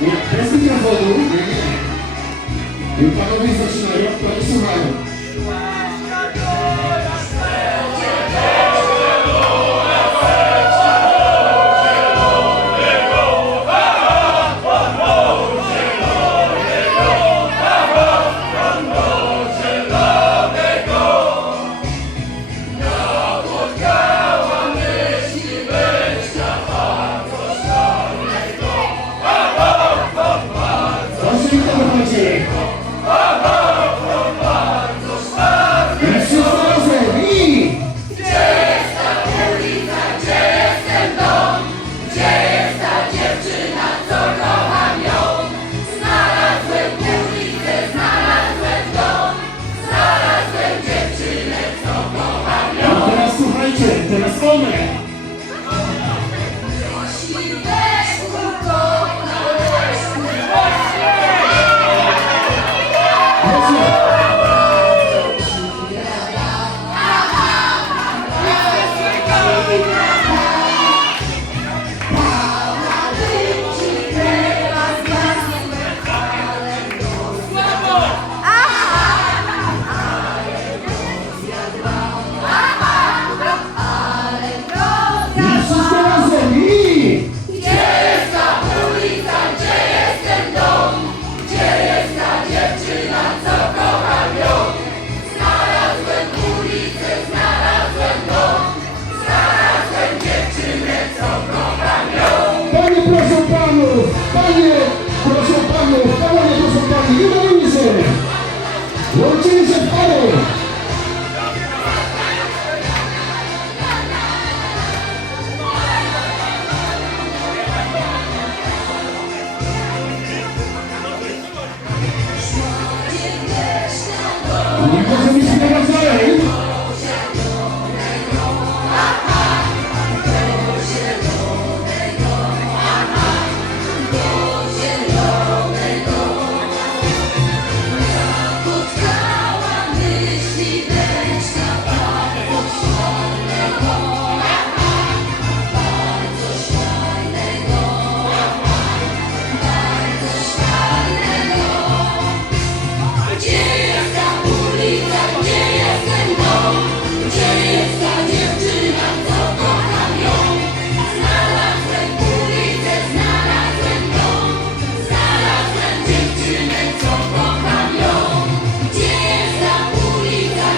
Pensa que eu vou no Uber, né? Eu tava pensando na Europa, isso raio.